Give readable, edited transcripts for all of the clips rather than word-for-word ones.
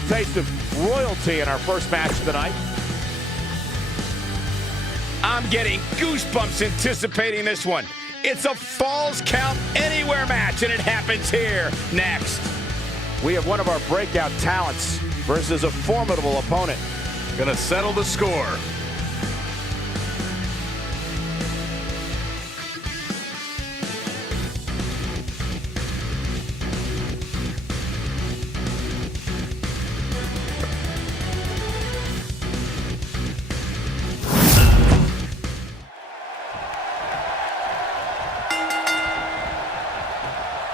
little taste of royalty in our first match of the night. I'm getting goosebumps anticipating this one. It's a Falls Count Anywhere match, and it happens here next. We have one of our breakout talents versus a formidable opponent. Gonna settle the score.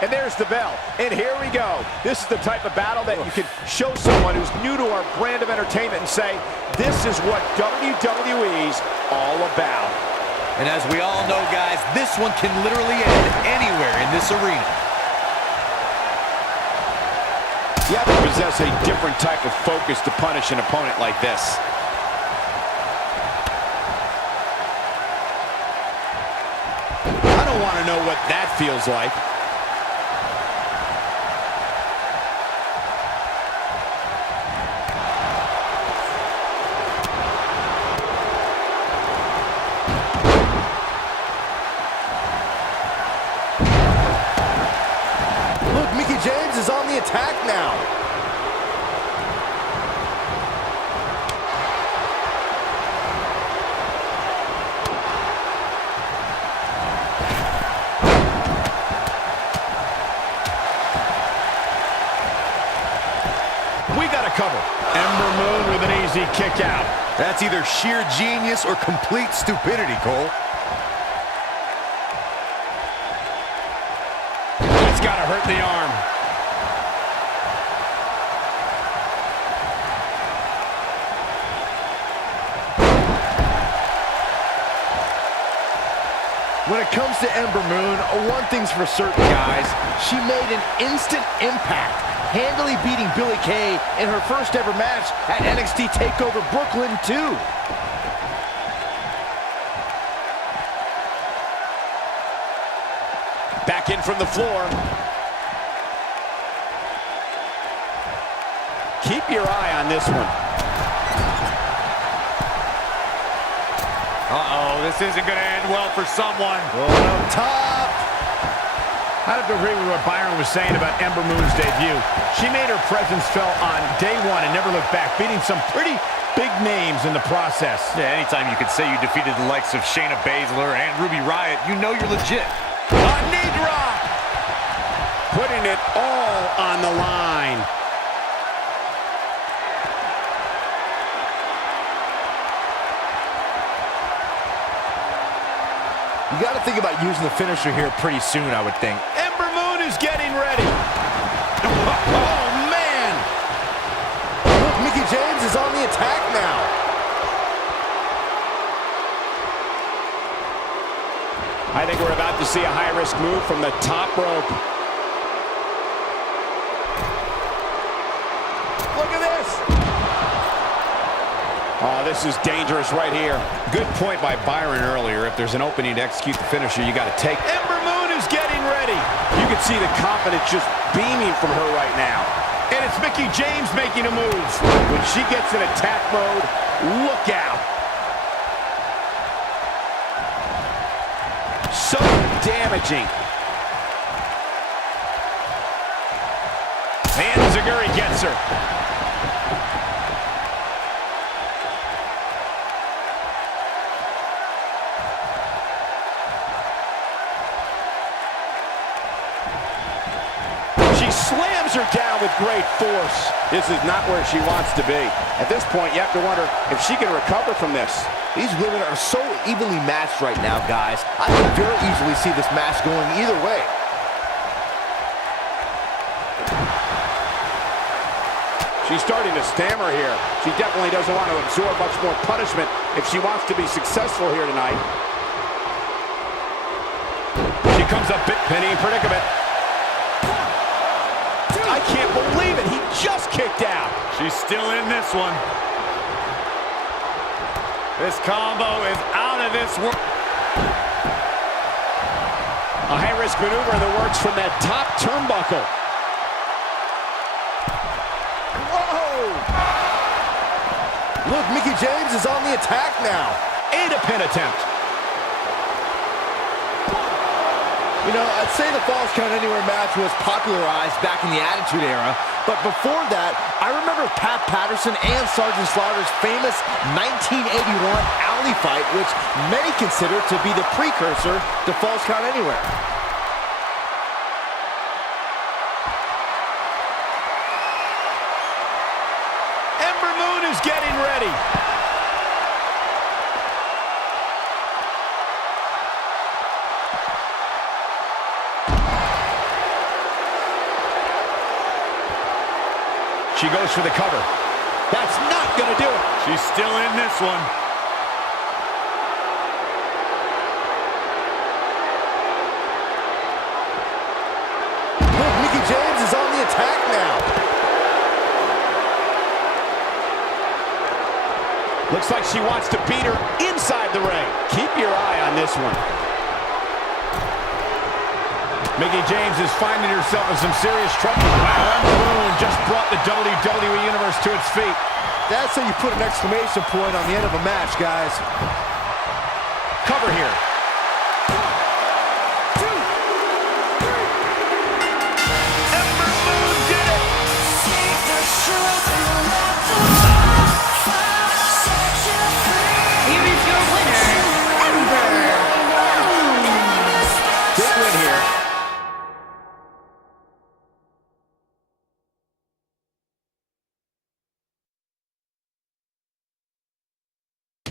And there's the bell, and here we go. This is the type of battle that you can show someone who's new to our brand of entertainment and say, this is what WWE's all about. And as we all know, guys, this one can literally end anywhere in this arena. You have to possess a different type of focus to punish an opponent like this. I don't want to know what that feels like. Mickie James is on the attack now. We got a cover. Ember Moon with an easy kick out. That's either sheer genius or complete stupidity, Cole. It's got to hurt the arm. When it comes to Ember Moon, one thing's for certain, guys. She made an instant impact, handily beating Billie Kay in her first ever match at NXT TakeOver Brooklyn 2. Back in from the floor. Keep your eye on this one. Uh-oh, this isn't going to end well for someone. Going up top. I have to agree with what Byron was saying about Ember Moon's debut. She made her presence felt on day one and never looked back, beating some pretty big names in the process. Yeah, anytime you could say you defeated the likes of Shayna Baszler and Ruby Riott, you know you're legit. A knee drop! Putting it all on the line. You got to think about using the finisher here pretty soon, I would think. Ember Moon is getting ready. Oh, man! Look, Mickie James is on the attack now. I think we're about to see a high-risk move from the top rope. Look at this! Oh, this is dangerous right here. Good point by Byron earlier. If there's an opening to execute the finisher, you got to take. Ember Moon is getting ready. You can see the confidence just beaming from her right now. And it's Mickie James making a move. When she gets in attack mode, look out. So damaging. And Zaguri gets her. She slams her down with great force. This is not where she wants to be. At this point, you have to wonder if she can recover from this. These women are so evenly matched right now, guys. I could very easily see this match going either way. She's starting to stammer here. She definitely doesn't want to absorb much more punishment if she wants to be successful here tonight. She comes up penny predicament. I can't believe it. He just kicked out. She's still in this one. This combo is out of this world. A high-risk maneuver in the works from that top turnbuckle. Whoa! Look, Mickie James is on the attack now. And a pin attempt. You know, I'd say the Falls Count Anywhere match was popularized back in the Attitude Era, but before that, I remember Pat Patterson and Sergeant Slaughter's famous 1981 alley fight, which many consider to be the precursor to Falls Count Anywhere. Ember Moon is getting ready. She goes for the cover. That's not going to do it. She's still in this one. Look, Mickie James is on the attack now. Looks like she wants to beat her inside the ring. Keep your eye on this one. Mickie James is finding herself in some serious trouble. Wow, Ember Moon just brought the WWE Universe to its feet. That's how you put an exclamation point on the end of a match, guys. Cover here. 1, 2, 3. Ember Moon did it! Here is your winner, Ember Moon. Big win here.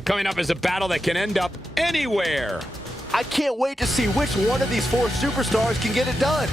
Coming up is a battle that can end up anywhere. I can't wait to see which one of these four superstars can get it done.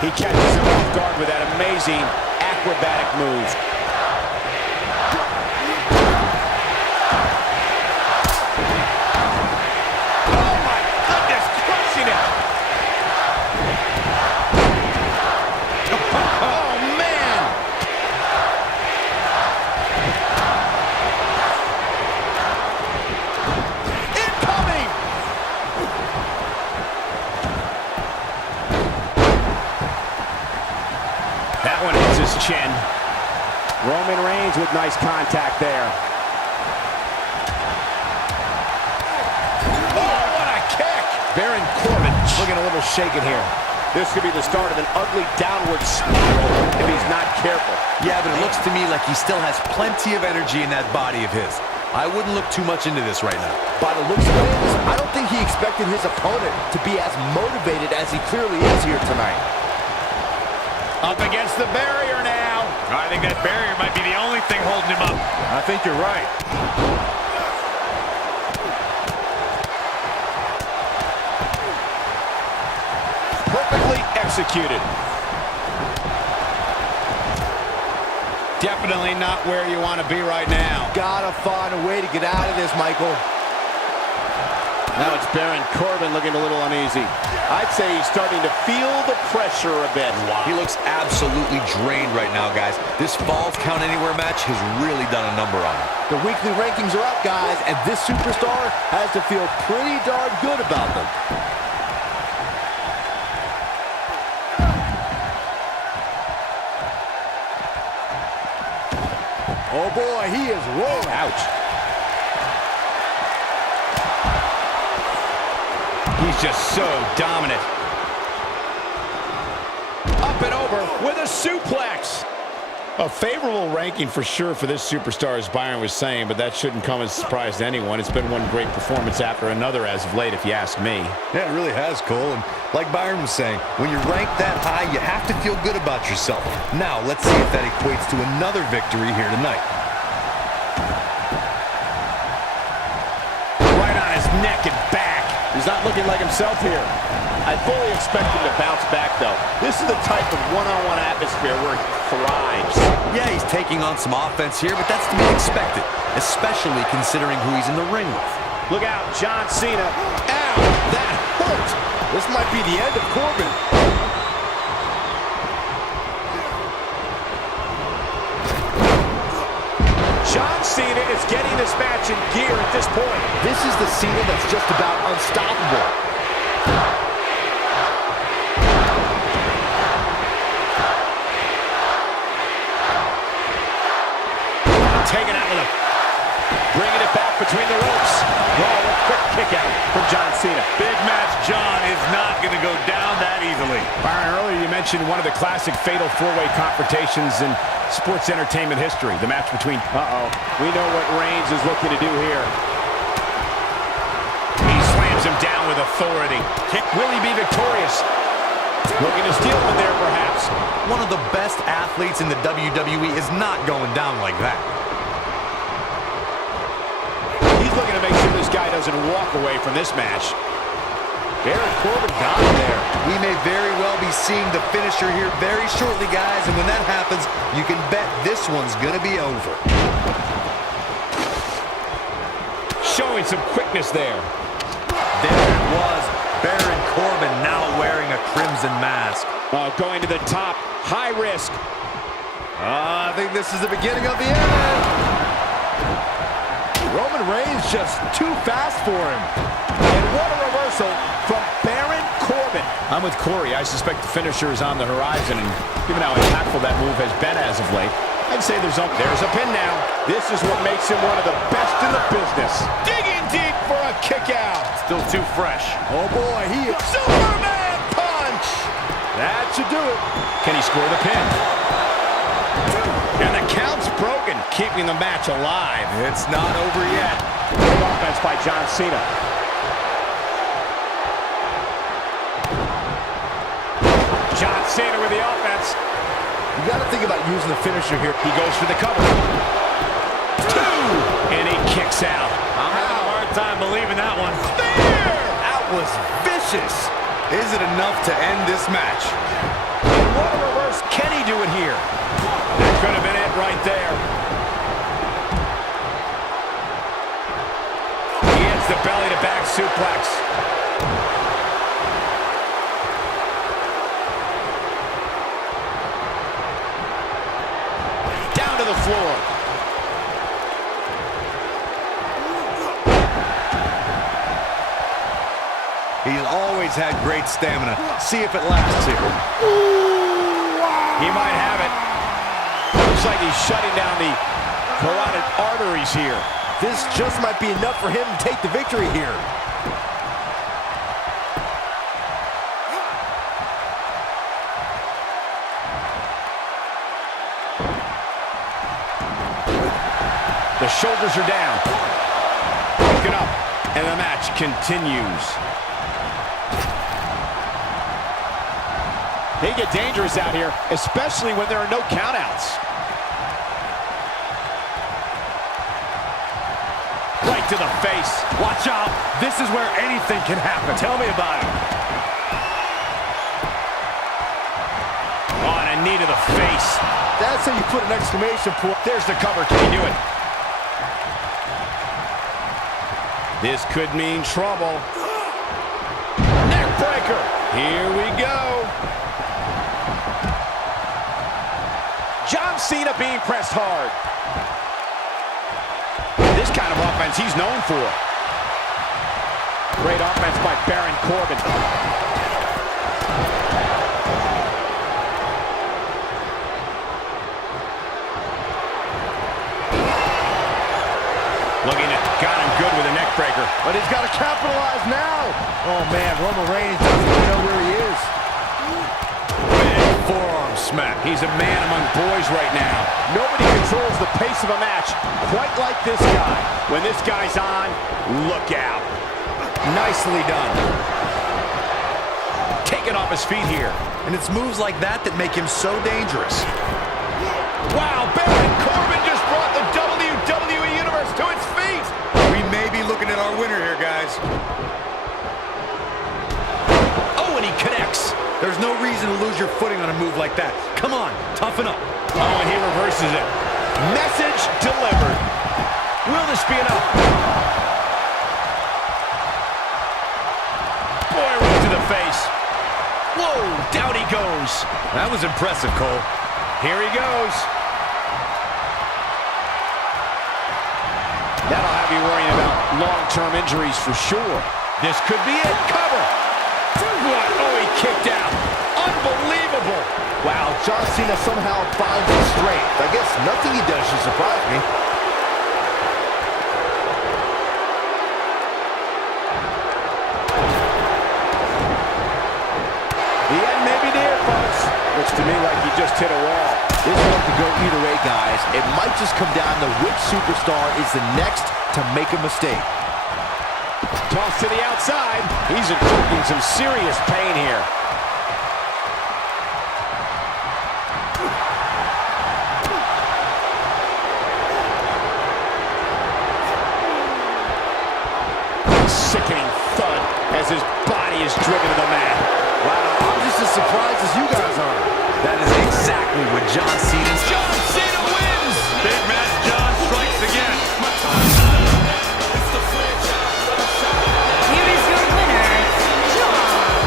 He catches him off guard with that amazing acrobatic move. Oh my goodness, crushing it! Oh man! Incoming! That one hits his chin. Roman Reigns with nice contact there. Oh, what a kick! Baron Corbin looking a little shaken here. This could be the start of an ugly downward spiral if he's not careful. Yeah, but it looks to me like he still has plenty of energy in that body of his. I wouldn't look too much into this right now. By the looks of things, I don't think he expected his opponent to be as motivated as he clearly is here tonight. Up against the barrier now. I think that barrier might be the only thing holding him up. I think you're right. Perfectly executed. Definitely not where you want to be right now. Gotta find a way to get out of this, Michael. Now it's Baron Corbin looking a little uneasy. I'd say he's starting to feel the pressure a bit. Wow. He looks absolutely drained right now, guys. This Falls Count Anywhere match has really done a number on him. The weekly rankings are up, guys, and this superstar has to feel pretty darn good about them. Oh boy, he is rolling. Ouch. He's just so dominant. Up and over with a suplex. A favorable ranking for sure for this superstar, as Byron was saying, but that shouldn't come as a surprise to anyone. It's been one great performance after another as of late, if you ask me. Yeah, it really has, Cole. And like Byron was saying, when you're ranked that high, you have to feel good about yourself. Now, let's see if that equates to another victory here tonight. Right on his neck and back. He's not looking like himself here. I fully expect him to bounce back, though. This is the type of one-on-one atmosphere where he thrives. Yeah, he's taking on some offense here, but that's to be expected, especially considering who he's in the ring with. Look out, John Cena. Ow, that hurt. This might be the end of Corbin. John Cena is getting this match in gear at this point. This is the Cena that's just about unstoppable. Taken out with a... Bringing it back between the ropes. Oh, a quick kick out from John Cena. Big match John is not going to go down that easily. Byron, earlier you mentioned one of the classic fatal four-way confrontations in sports entertainment history. The match between... We know what Reigns is looking to do here. He slams him down with authority. Will he be victorious? Looking to steal one there, perhaps. One of the best athletes in the WWE is not going down like that. He's looking to make sure this guy doesn't walk away from this match. Baron Corbin got him there. We may very well be seeing the finisher here very shortly, guys, and when that happens, you can bet this one's gonna be over. Showing some quickness there. There it was, Baron Corbin now wearing a crimson mask. Going to the top, high risk. I think this is the beginning of the end. Roman Reigns just too fast for him. And what a reversal from Baron Corbin. I'm with Corey. I suspect the finisher is on the horizon, and given how impactful that move has been as of late, I'd say there's a pin now. This is what makes him one of the best in the business. Digging deep for a kick out. Still too fresh. Oh boy, he is Superman punch. That should do it. Can he score the pin? And the count's broken, keeping the match alive. It's not over yet. Good offense by John Cena. John Cena with the offense. You got to think about using the finisher here. He goes for the cover. 2! And he kicks out. I'm having a hard time believing that one. Spear! That was vicious. Is it enough to end this match? And what a reverse. Can he do it here? That could have been it right there. He hits the belly-to-back suplex. Down to the floor. He's always had great stamina. See if it lasts here. He might have it. Looks like he's shutting down the carotid arteries here. This just might be enough for him to take the victory here. The shoulders are down. Broken up, and the match continues. They get dangerous out here, especially when there are no countouts. Right to the face. Watch out. This is where anything can happen. Tell me about it. On a knee to the face. That's how you put an exclamation point. There's the cover. Can he do it? This could mean trouble. Neck breaker. Here we go. John Cena being pressed hard. This kind of offense he's known for. Great offense by Baron Corbin. Looking at, got him good with a neck breaker. But he's got to capitalize now. Oh man, Roman Reigns doesn't even know where he is. Big forearm smack. He's a man among boys right now. Nobody controls the pace of a match quite like this guy. When this guy's on, look out. Nicely done. Taken off his feet here. And it's moves like that that make him so dangerous. Wow, Baron Corbin just brought the WWE Universe to its feet. We may be looking at our winner here, guys. Oh, and he connects. There's no reason to lose your footing on a move like that. Come on, toughen up. Oh, and he reverses it. Message delivered. Will this be enough? Down he goes. That was impressive, Cole. Here he goes. That'll have you worrying about long-term injuries for sure. This could be it. Cover. What? Oh, he kicked out. Unbelievable. Wow, John Cena somehow finds his strength. I guess nothing he does should surprise me. The end may be near, folks. Looks to me like he just hit a wall. This one could go either way, guys. It might just come down to which superstar is the next to make a mistake. Toss to the outside. He's inflicting some serious pain here. Sickening thud as his body is driven to the mat. Wow, I'm just as surprised as you guys are. That is exactly what John Cena's... John Cena wins! Big match John strikes again. Here is your winner, John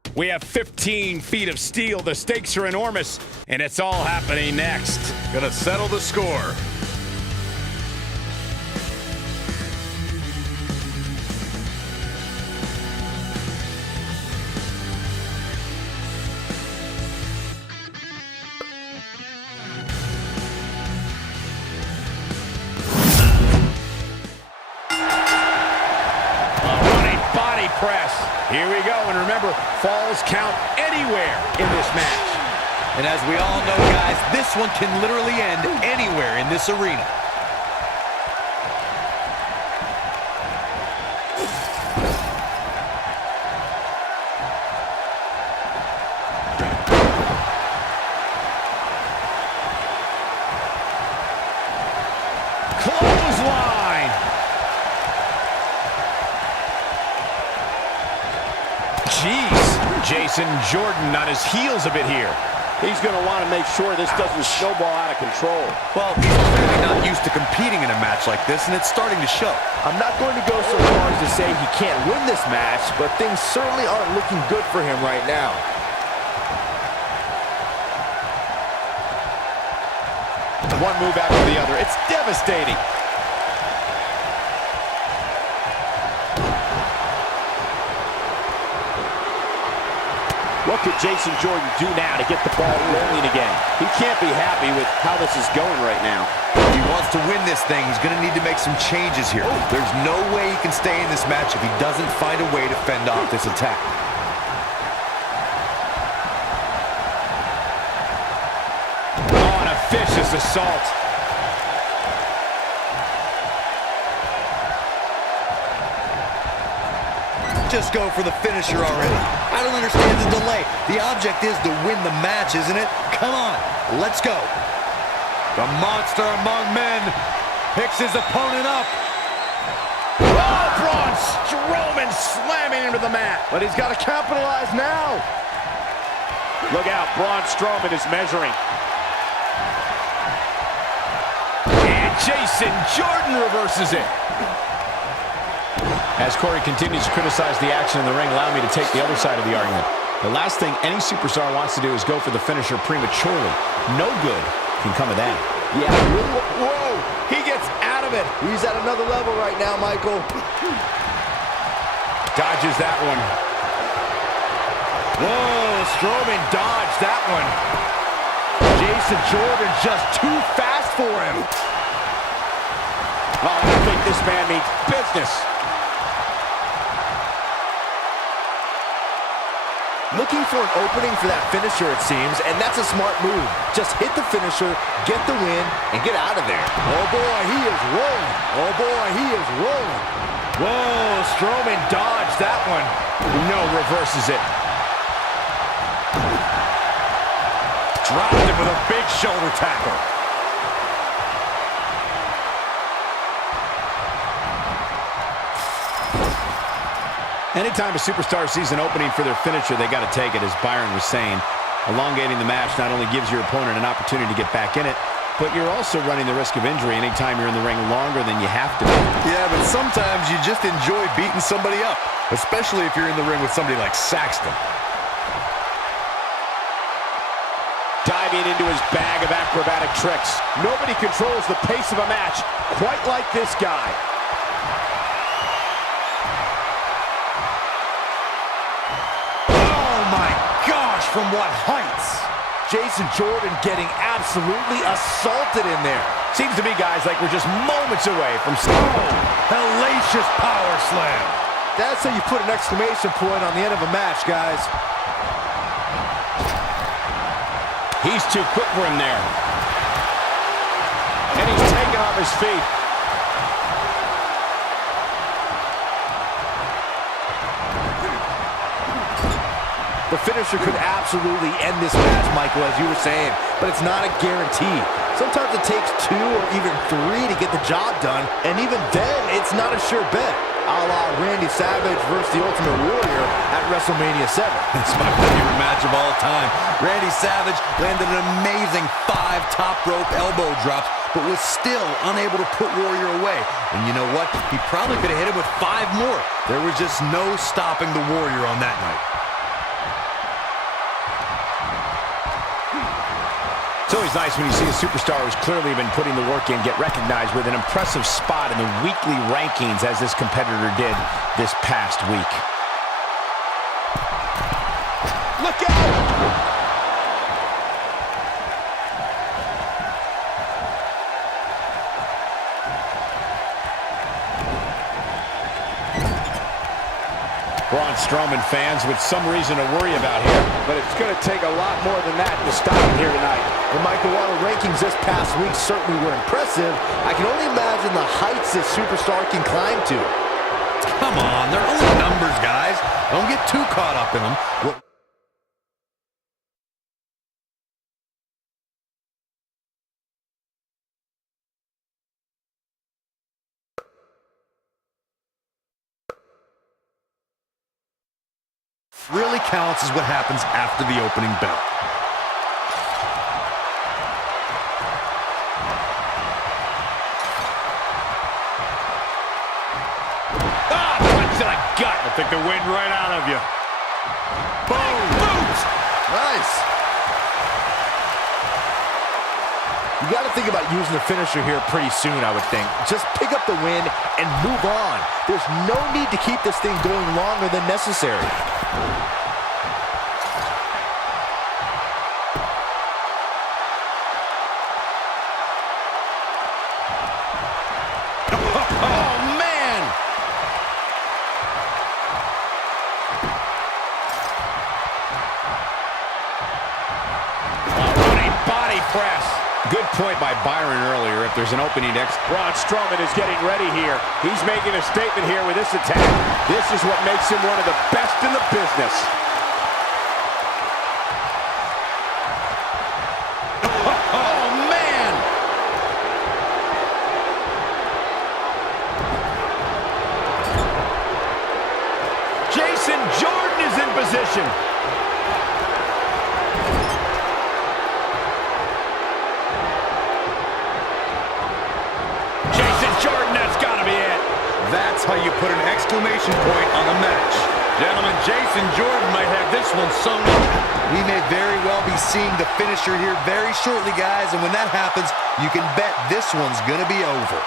Cena. We have 15 feet of steel. The stakes are enormous, and it's all happening next. Gonna settle the score. Press. Here we go, and remember, falls count anywhere in this match. And as we all know, guys, this one can literally end anywhere in this arena. Clothesline. Jeez, Jason Jordan on his heels a bit here. He's going to want to make sure this doesn't snowball out of control. Well, he's clearly not used to competing in a match like this, and it's starting to show. I'm not going to go so far as to say he can't win this match, but things certainly aren't looking good for him right now. One move after the other. It's devastating. What could Jason Jordan do now to get the ball rolling again? He can't be happy with how this is going right now. If he wants to win this thing, he's going to need to make some changes here. There's no way he can stay in this match if he doesn't find a way to fend off this attack. Oh, and a vicious assault. Just go for the finisher already. I don't understand the delay. The object is to win the match, isn't it? Come on, let's go. The monster among men picks his opponent up. Oh, Braun Strowman slamming into the mat. But he's got to capitalize now. Look out, Braun Strowman is measuring. And Jason Jordan reverses it. As Corey continues to criticize the action in the ring, allow me to take the other side of the argument. The last thing any superstar wants to do is go for the finisher prematurely. No good can come of that. Yeah, whoa, he gets out of it. He's at another level right now, Michael. Dodges that one. Whoa, Strowman dodged that one. Jason Jordan just too fast for him. Oh, I think this man means business. Looking for an opening for that finisher, it seems, and that's a smart move. Just hit the finisher, get the win, and get out of there. Oh, boy, he is rolling. Oh, boy, he is rolling. Whoa, Strowman dodged that one. No, reverses it. Dropped him with a big shoulder tackle. Anytime a superstar sees an opening for their finisher, they got to take it, as Byron was saying. Elongating the match not only gives your opponent an opportunity to get back in it, but you're also running the risk of injury anytime you're in the ring longer than you have to be. Yeah, but sometimes you just enjoy beating somebody up, especially if you're in the ring with somebody like Saxton. Diving into his bag of acrobatic tricks. Nobody controls the pace of a match quite like this guy. Oh my gosh, from what heights? Jason Jordan getting absolutely assaulted in there. Seems to me, guys, like we're just moments away from... Hellacious power slam. That's how you put an exclamation point on the end of a match, guys. He's too quick for him there. And he's taken off his feet. The finisher could absolutely end this match, Michael, as you were saying, but it's not a guarantee. Sometimes it takes 2 or even 3 to get the job done, and even then, it's not a sure bet. A la Randy Savage versus the Ultimate Warrior at WrestleMania 7. It's my favorite match of all time. Randy Savage landed an amazing 5 top rope elbow drops, but was still unable to put Warrior away. And you know what? He probably could have hit him with 5 more. There was just no stopping the Warrior on that night. It's always nice when you see a superstar who's clearly been putting the work in get recognized with an impressive spot in the weekly rankings as this competitor did this past week. Look out! Braun Strowman fans with some reason to worry about here, but it's going to take a lot more than that to stop him here tonight. And Michael, while the rankings this past week certainly were impressive, I can only imagine the heights this superstar can climb to. Come on, they're only numbers, guys. Don't get too caught up in them. Really counts is what happens after the opening bell. Punch to the gut. I'll take the wind right out of you. Boom! Boot! Nice. You got to think about using the finisher here pretty soon, I would think. Just pick up the win and move on. There's no need to keep this thing going longer than necessary. Oh, man! Running body press. Good point by Byron earlier. If there's an opening next, Braun Strowman is getting ready here. He's making a statement here with this attack. This is what makes him one of the best in the business. Oh, man! Jason Jordan is in position. Jordan, that's got to be it. That's how you put an exclamation point on a match. Gentlemen, Jason Jordan might have this one sewn up. We may very well be seeing the finisher here very shortly, guys, and when that happens, you can bet this one's gonna be over.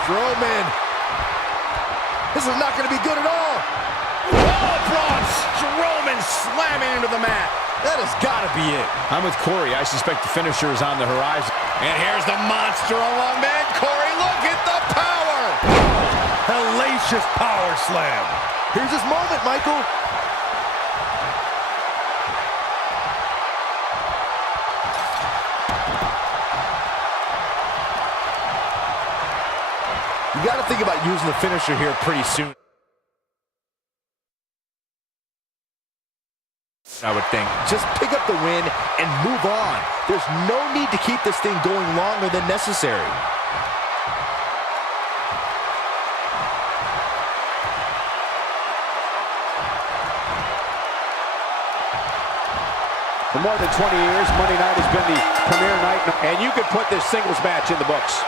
Strowman. This is not going to be good at all. Oh, Braun Strowman slamming into the mat. That has got to be it. I'm with Corey. I suspect the finisher is on the horizon. And here's the monster along man. Corey, look at the power. Hellacious power slam. Here's his moment, Michael. You got to think about using the finisher here pretty soon, I would think. Just pick up the win and move on. There's no need to keep this thing going longer than necessary. For more than 20 years, Monday night has been the premier night, and you could put this singles match in the books.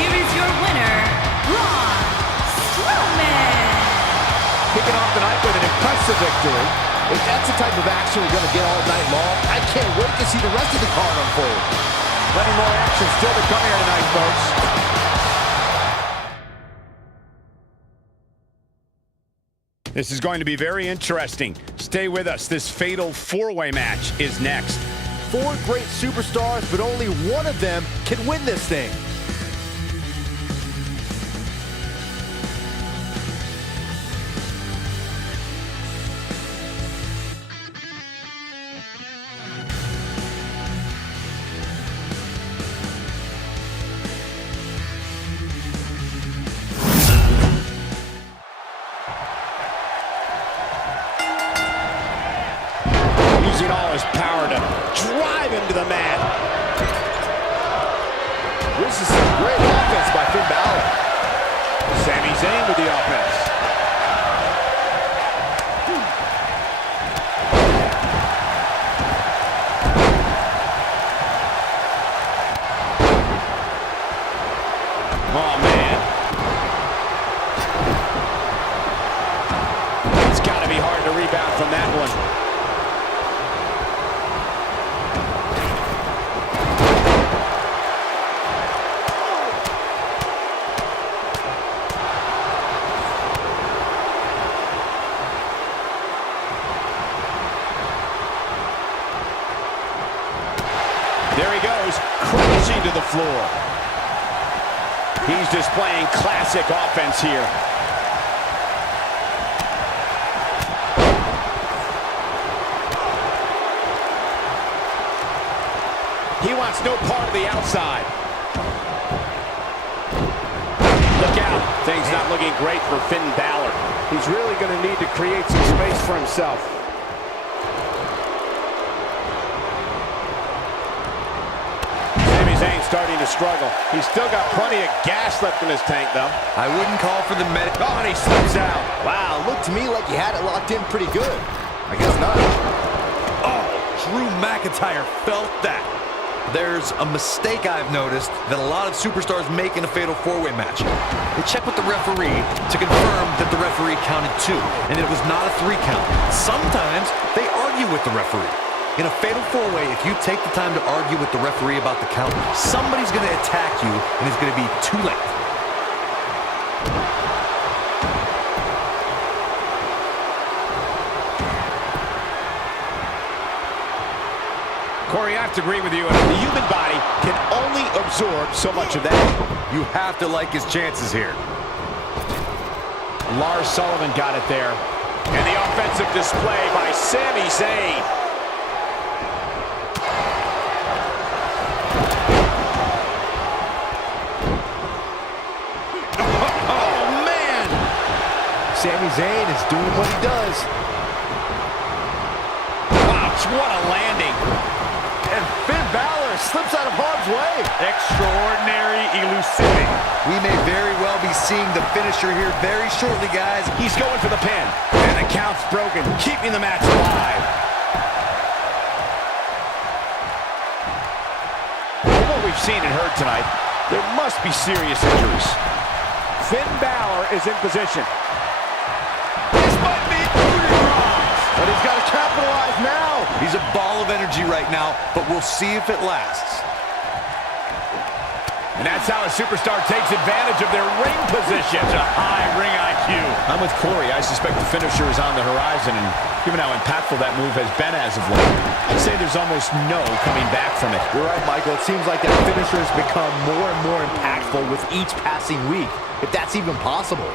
Here is your winner, Lars Sullivan. Kicking off the night with an impressive victory. If that's the type of action we're going to get all night long, I can't wait to see the rest of the card unfold. Plenty more action still to come here tonight, folks. This is going to be very interesting. Stay with us. This Fatal Four-Way match is next. 4 great superstars, but only one of them can win this thing. Using all his power to drive him to the mat. This is some great offense by Finn Balor. Sami Zayn with the offense. Oh, man. It's got to be hard to rebound from that one. There he goes, crashing to the floor. He's displaying classic offense here. He wants no part of the outside. Look out. Things not looking great for Finn Balor. He's really going to need to create some space for himself. Sami Zayn starting to struggle. He's still got plenty of gas left in his tank, though. I wouldn't call for the medic. Oh, and he slips out. Wow, looked to me like he had it locked in pretty good. I guess not. Oh, Drew McIntyre felt that. There's a mistake I've noticed that a lot of superstars make in a Fatal Four-Way match. They check with the referee to confirm that the referee counted 2, and it was not a 3 count. Sometimes they argue with the referee. In a Fatal Four-Way, if you take the time to argue with the referee about the count, somebody's going to attack you, and it's going to be too late. Corey, I have to agree with you. The human body can only absorb so much of that. You have to like his chances here. Lars Sullivan got it there. And the offensive display by Sami Zayn. Oh, man! Sami Zayn is doing what he does. Wow, what a landing. And Finn Balor slips out of harm's way. Extraordinary elusivity. We may very well be seeing the finisher here very shortly, guys. He's going for the pin. And the count's broken, keeping the match alive. From what we've seen and heard tonight, there must be serious injuries. Finn Balor is in position. This might be booted wrong. But he's got to capitalize now. He's a ball of energy right now, but we'll see if it lasts. And that's how a superstar takes advantage of their ring position. A high ring IQ. I'm with Corey. I suspect the finisher is on the horizon, and given how impactful that move has been as of late, I'd say there's almost no coming back from it. You're right, Michael. It seems like that finisher has become more and more impactful with each passing week, if that's even possible.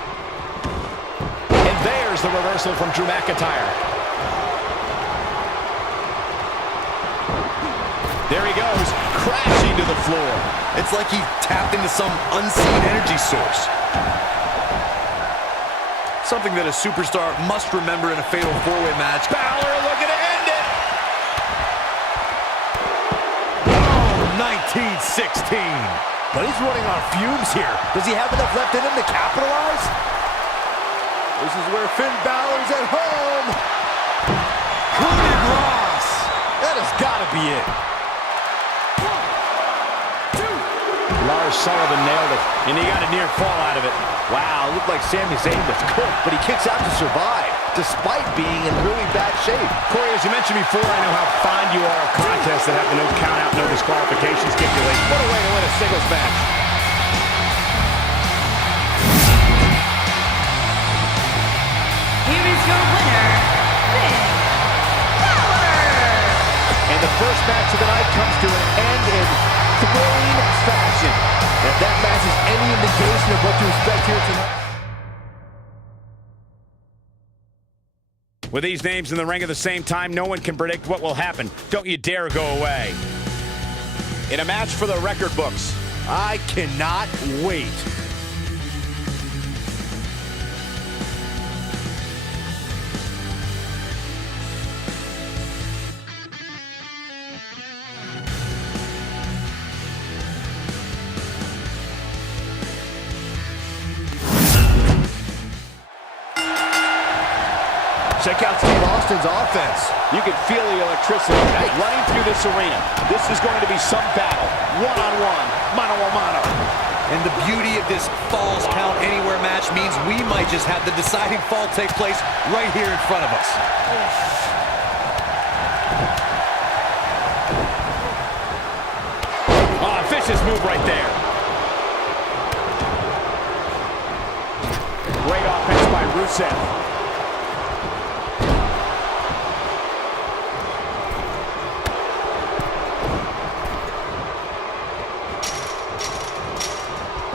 And there's the reversal from Drew McIntyre. There he goes, crashing to the floor. It's like he tapped into some unseen energy source. Something that a superstar must remember in a Fatal Four-Way match. Balor looking to end it. Oh, 1916. but he's running on fumes here. Does he have enough left in him to capitalize? This is where Finn Balor's at home. Hooded Ross. That has got to be it. Lars Sullivan nailed it, and he got a near fall out of it. Wow, looked like Sami Zayn was cooked, but he kicks out to survive, despite being in really bad shape. Corey, as you mentioned before, I know how fond you are of contests that have the no count out, no disqualification stipulation. What a way to win a singles match. Here is your winner, Finn Balor. And the first match of the night comes to an end in thrilling fashion. And if that match is any indication of what to expect here tonight. With these names in the ring at the same time, no one can predict what will happen. Don't you dare go away. In a match for the record books. I cannot wait. Check out Steve Austin's offense. You can feel the electricity running through this arena. This is going to be some battle. One-on-one, mano-a-mano. And the beauty of this Falls Count Anywhere match means we might just have the deciding fall take place right here in front of us. Oh, vicious move right there. Great offense by Rusev.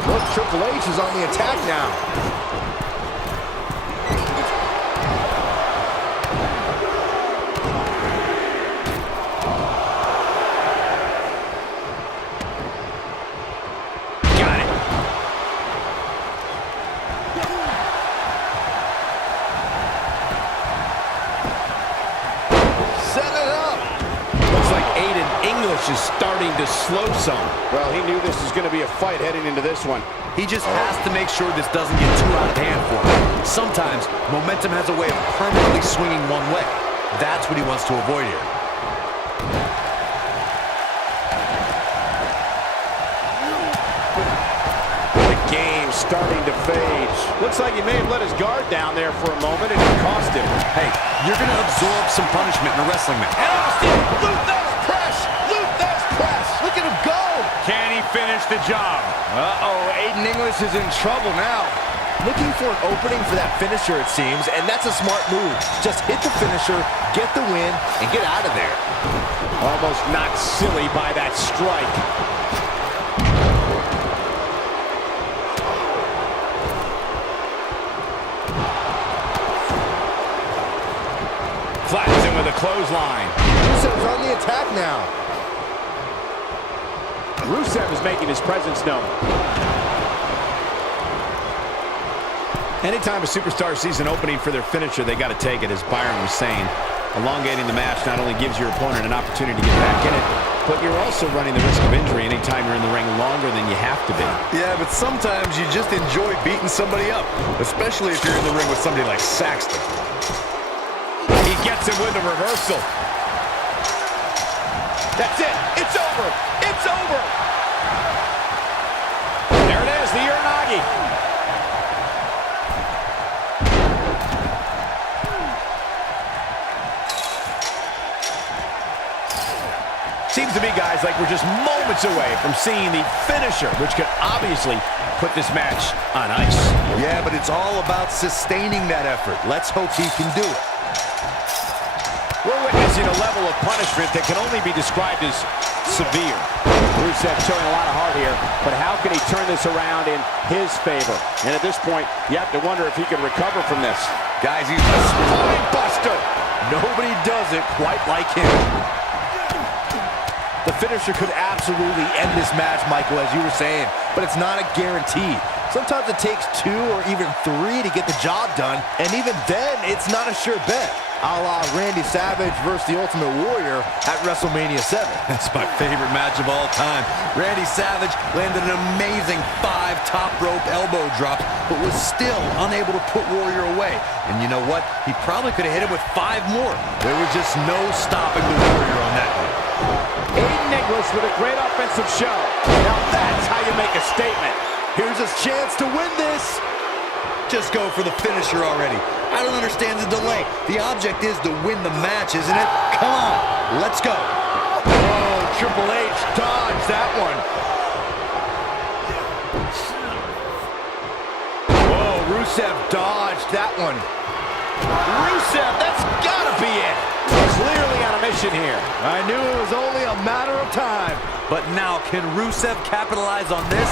Look, Triple H is on the attack now. Got it. Set it up. Looks like Aiden English is starting to slow some. Well, he knew this was going to be a fight heading into this one. He just has to make sure this doesn't get too out of hand for him. Sometimes, momentum has a way of permanently swinging one way. That's what he wants to avoid here. The game's starting to fade. Looks like he may have let his guard down there for a moment, and it cost him. Hey, you're going to absorb some punishment in a wrestling match. And Austin, Luther's press. Luther's press. Look at him go. Can he finish the job? Uh-oh, Aiden English is in trouble now. Looking for an opening for that finisher, it seems, and that's a smart move. Just hit the finisher, get the win, and get out of there. Almost knocked silly by that strike. Flattens him with a clothesline. Rusev's on the attack now. Rusev is making his presence known. Anytime a superstar sees an opening for their finisher, they got to take it, as Byron was saying. Elongating the match not only gives your opponent an opportunity to get back in it, but you're also running the risk of injury anytime you're in the ring longer than you have to be. Yeah, but sometimes you just enjoy beating somebody up, especially if you're in the ring with somebody like Saxton. He gets him with a reversal. That's it. It's over. It's over. There it is, the Uranagi. Seems to me, guys, like we're just moments away from seeing the finisher, which could obviously put this match on ice. Yeah, but it's all about sustaining that effort. Let's hope he can do it. We're witnessing a level of punishment that can only be described as severe. Rusev showing a lot of heart here, but how can he turn this around in his favor? And at this point, you have to wonder if he can recover from this. Guys, he's a Spine buster! Nobody does it quite like him. The finisher could absolutely end this match, Michael, as you were saying, but it's not a guarantee. Sometimes it takes 2 or even 3 to get the job done, and even then, it's not a sure bet. a la Randy Savage versus the Ultimate Warrior at WrestleMania 7. That's my favorite match of all time. Randy Savage landed an amazing 5 top rope elbow drops, but was still unable to put Warrior away. And you know what? He probably could have hit him with 5 more. There was just no stopping the Warrior on that one. Aiden English with a great offensive show. Now that's how you make a statement. Here's his chance to win this. Just go for the finisher already. I don't understand the delay. The object is to win the match, isn't it? Come on, let's go. Oh, Triple H dodged that one. Whoa, Rusev dodged that one. Rusev, that's gotta be it. Clearly on a mission here. I knew it was only a matter of time. But now, can Rusev capitalize on this?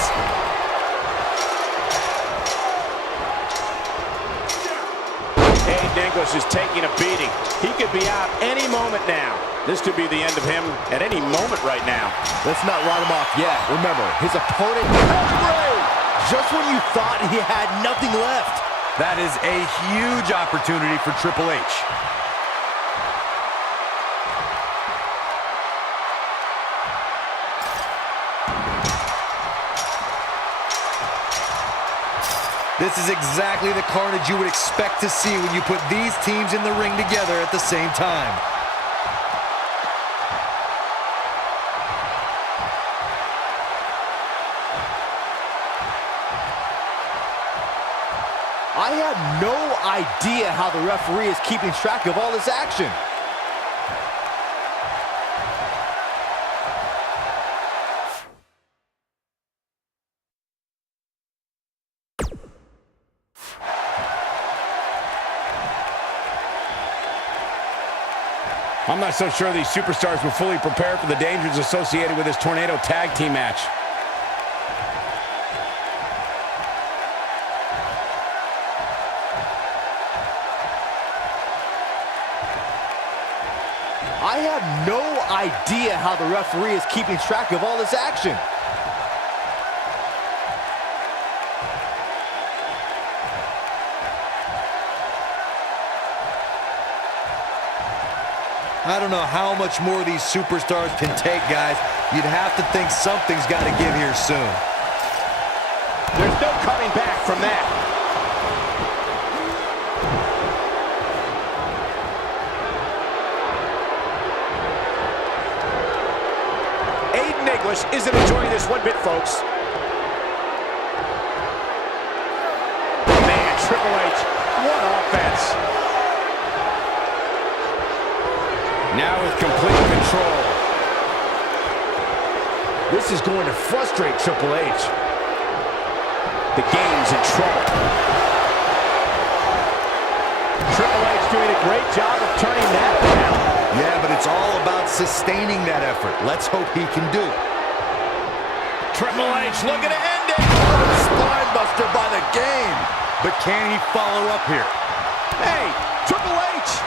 Aiden English is taking a beating. He could be out any moment now. This could be the end of him at any moment right now. Let's not write him off yet. Remember, his opponent, just when you thought he had nothing left. That is a huge opportunity for Triple H. This is exactly the carnage you would expect to see when you put these teams in the ring together at the same time. I have no idea how the referee is keeping track of all this action. I'm not so sure these superstars were fully prepared for the dangers associated with this Tornado Tag Team match. I have no idea how the referee is keeping track of all this action. I don't know how much more these superstars can take, guys. You'd have to think something's got to give here soon. There's no coming back from that. Aiden English isn't enjoying this one bit, folks. Man, Triple H, what offense. Now with complete control. This is going to frustrate Triple H. The game's in trouble. Triple H doing a great job of turning that around. Yeah, but it's all about sustaining that effort. Let's hope he can do it. Triple H looking to end it. Spine buster by the game. But can he follow up here? Hey, Triple H.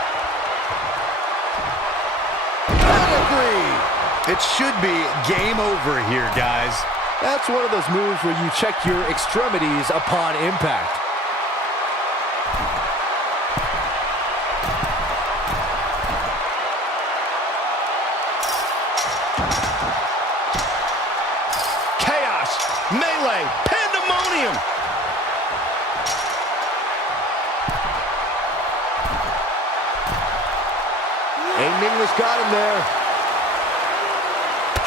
It should be game over here, guys. That's one of those moves where you check your extremities upon impact. Chaos, melee, pandemonium. Aiden English got him there.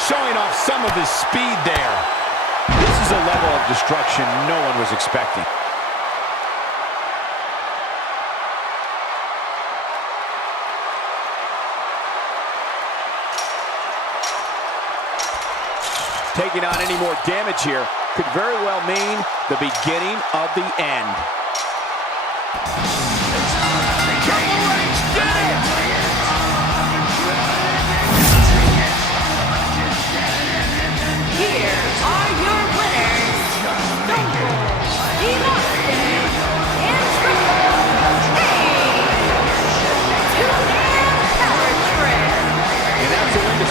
Showing off some of his speed there. This is a level of destruction no one was expecting. Taking on any more damage here could very well mean the beginning of the end.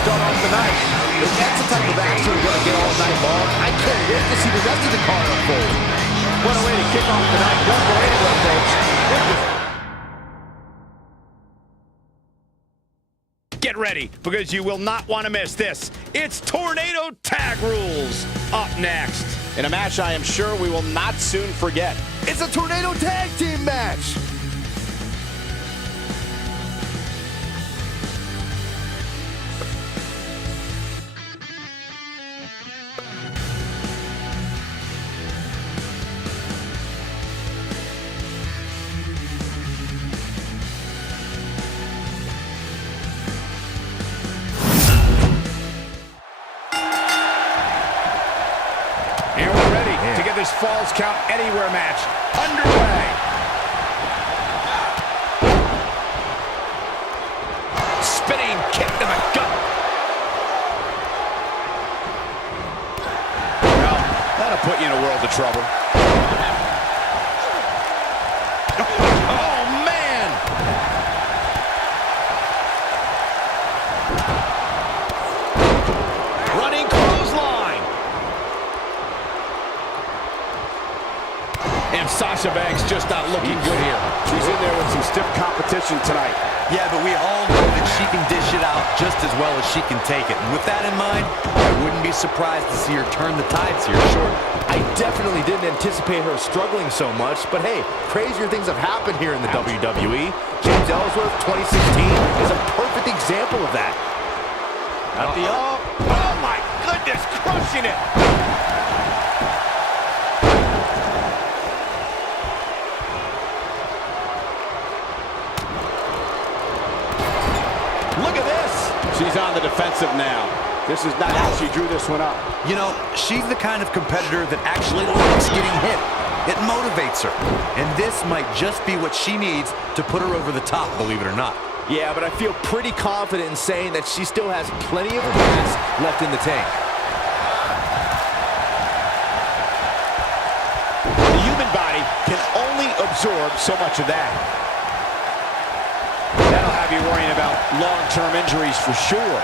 Start off the night. If that's the type of action we're going to get all night long, I can't wait to see the rest of the card unfold. What a way to kick off the night. Don't go anywhere, folks. Get ready, because you will not want to miss this. It's Tornado Tag Rules up next. In a match I am sure we will not soon forget. It's a Tornado Tag Team match. This Falls Count Anywhere match underway. Spinning kick to the gut. Well, that'll put you in a world of trouble. Oh, man! Running clothesline. And Sasha Banks just not looking good here. She's in there with some stiff competition tonight. Yeah, but we all know that she can dish it out just as well as she can take it. And with that in mind, I wouldn't be surprised to see her turn the tides here. Sure, I definitely didn't anticipate her struggling so much, but hey, crazier things have happened here in the WWE. James Ellsworth 2016 is a perfect example of that. At the up. Oh my goodness, crushing it. Look at this. She's on the defensive now. This is not how she drew this one up. You know, she's the kind of competitor that actually likes getting hit. It motivates her. And this might just be what she needs to put her over the top, believe it or not. Yeah, but I feel pretty confident in saying that she still has plenty of gas left in the tank. The human body can only absorb so much of that. That'll have you worrying about long-term injuries for sure.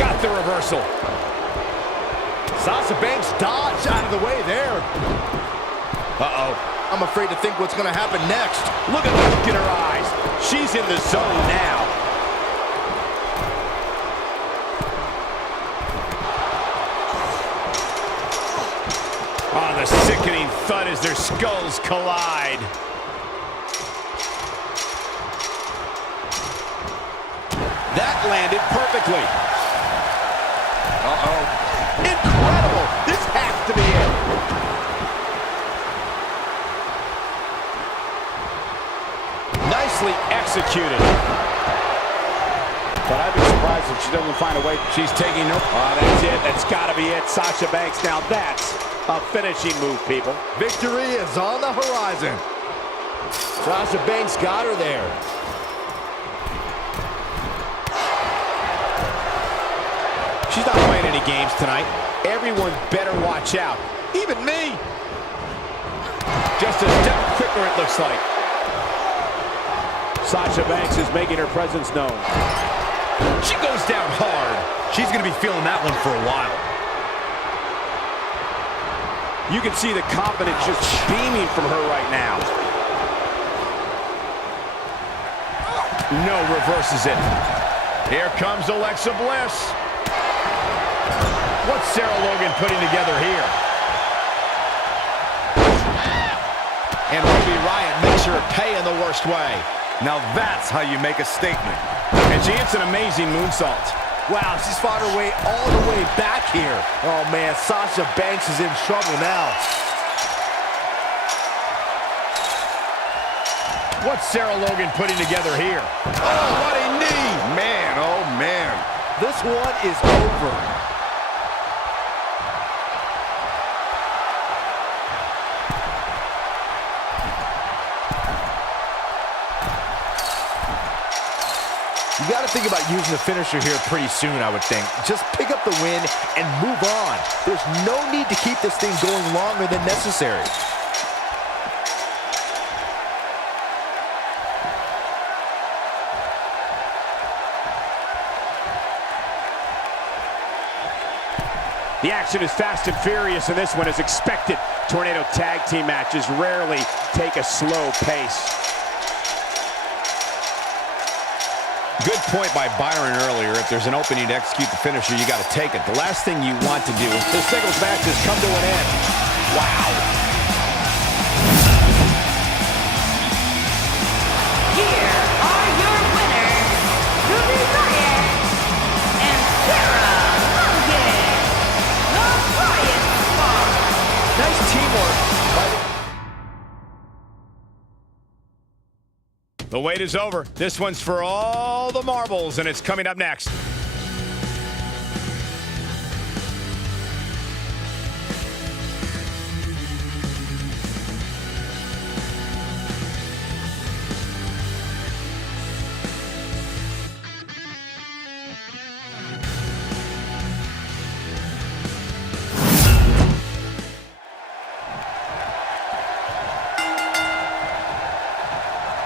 Got the reversal. Sasha Banks dodged out of the way there. Uh-oh. I'm afraid to think what's going to happen next. Look at the look in her eyes. She's in the zone now. Oh, the sickening thud as their skulls collide. That landed perfectly. Uh-oh. Incredible! This has to be it. Nicely executed. But I'd be surprised if she doesn't find a way. She's taking no. Oh, that's it. That's got to be it. Sasha Banks. Now that's a finishing move, people. Victory is on the horizon. Sasha Banks got her there. She's not playing any games tonight. Everyone better watch out. Even me. Just a step quicker, it looks like. Sasha Banks is making her presence known. She goes down hard. She's going to be feeling that one for a while. You can see the confidence just beaming from her right now. No, reverses it. Here comes Alexa Bliss. What's Sarah Logan putting together here? And Ruby Riott makes her pay in the worst way. Now that's how you make a statement. And she hits an amazing moonsault. Wow, she's fought her way all the way back here. Oh, man, Sasha Banks is in trouble now. What's Sarah Logan putting together here? Oh, what a knee! Man, oh, man. This one is over. You got to think about using the finisher here pretty soon, I would think. Just pick up the win and move on. There's no need to keep this thing going longer than necessary. The action is fast and furious, and this one is expected. Tornado tag team matches rarely take a slow pace. Good point by Byron earlier. If there's an opening to execute the finisher, you got to take it. The last thing you want to do is This singles match has come to an end. wow. Here are your winners, Ruby Riott and Sarah Logan, the Riott Squad. Nice teamwork. The wait is over. This one's for all the marbles, and it's coming up next.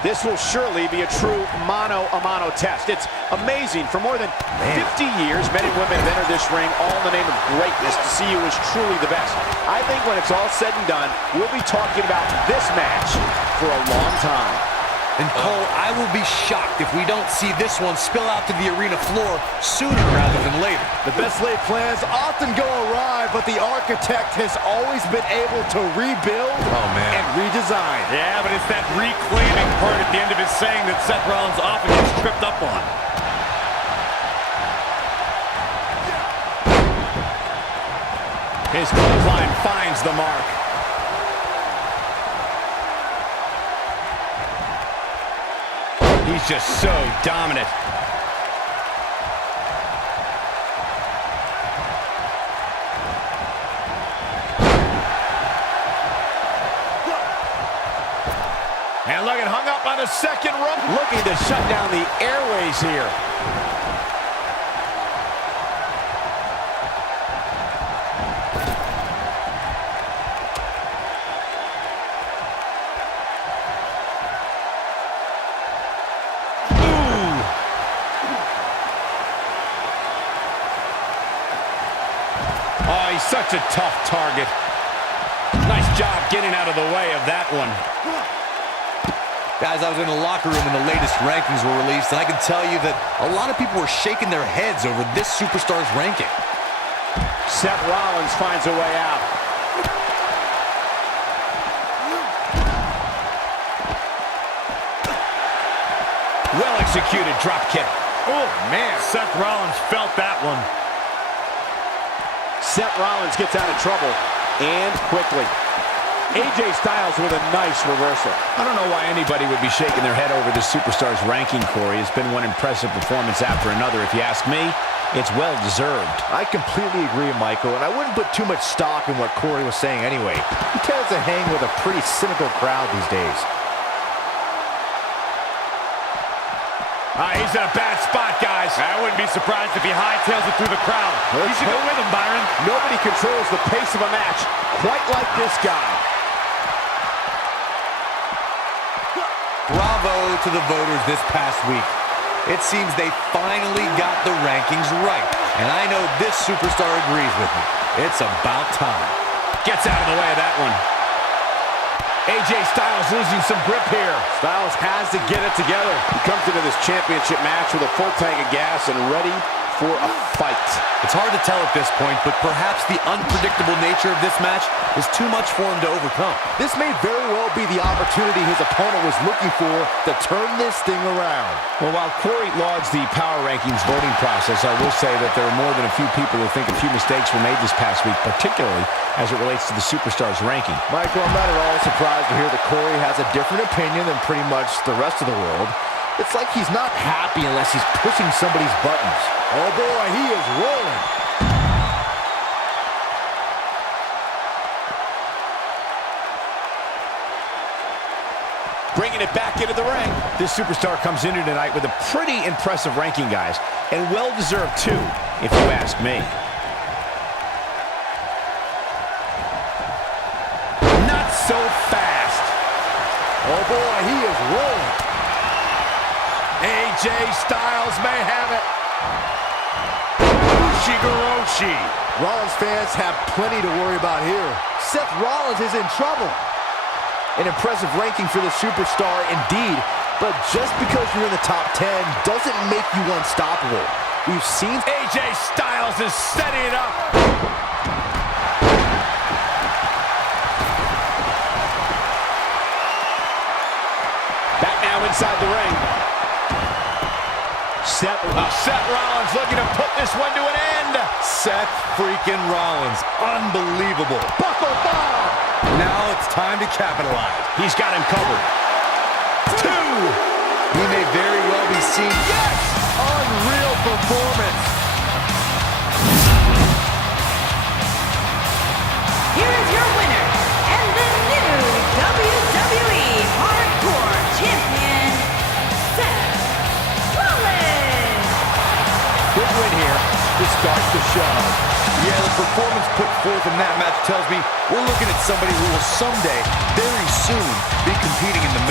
This will surely be a true mano-a-mano test. It's amazing. For more than 50 years, men and women have entered this ring all in the name of greatness to see who is truly the best. I think when it's all said and done, we'll be talking about this match for a long time. And Cole, I will be shocked if we don't see this one spill out to the arena floor sooner rather than later. The best laid plans often go awry, but the architect has always been able to rebuild and redesign. Yeah, but it's that reclaiming part at the end of his saying that Seth Rollins often gets tripped up on. His clothesline finds the mark. He's just so dominant. And look at hung up on the second rope. Looking to shut down the airways here. Oh, he's such a tough target. Nice job getting out of the way of that one. Guys, I was in the locker room when the latest rankings were released, and I can tell you that a lot of people were shaking their heads over this superstar's ranking. Seth Rollins finds a way out. Well executed drop kick. Oh, man, Seth Rollins felt that one. Seth Rollins gets out of trouble, and quickly. AJ Styles with a nice reversal. I don't know why anybody would be shaking their head over this superstar's ranking, Corey. It's been one impressive performance after another. If you ask me, it's well-deserved. I completely agree, Michael, and I wouldn't put too much stock in what Corey was saying anyway. He tends to hang with a pretty cynical crowd these days. He's in a bad spot, guys. I wouldn't be surprised if he hightails it through the crowd. You should go with him, Byron. Nobody controls the pace of a match quite like this guy. Bravo to the voters this past week. It seems they finally got the rankings right. And I know this superstar agrees with me. It's about time. Gets out of the way of that one. AJ Styles losing some grip here. Styles has to get it together. He comes into this championship match with a full tank of gas and ready for a fight. It's hard to tell at this point, but perhaps the unpredictable nature of this match is too much for him to overcome. This may very well be the opportunity his opponent was looking for to turn this thing around. Well, while Corey lauds the power rankings voting process, I will say that there are more than a few people who think a few mistakes were made this past week, particularly as it relates to the superstars ranking. Michael, I'm not at all surprised to hear that Corey has a different opinion than pretty much the rest of the world. It's like he's not happy unless he's pushing somebody's buttons. Oh boy, he is rolling. Bringing it back into the ring. This superstar comes in here tonight with a pretty impressive ranking, guys, and well-deserved too, if you ask me. Not so fast. Oh boy, he is rolling. AJ Styles may have it. Ushigoroshi. Rollins fans have plenty to worry about here. Seth Rollins is in trouble. An impressive ranking for the superstar indeed, But just because you're in the top 10 doesn't make you unstoppable. We've seen AJ Styles is setting it up. Back now inside the ring. Seth Rollins looking to put this one to an end. Seth freaking Rollins. Unbelievable. Buckle bomb. Now it's time to capitalize. He's got him covered. 2. He may very well be seen. Yes! Unreal performance. Here is your winner, and the new WWE Hardcore Champion, Seth Rollins. Big win here to start the show. Yeah, the performance put forth in that match tells me we're looking at somebody who will someday, very soon, be competing in the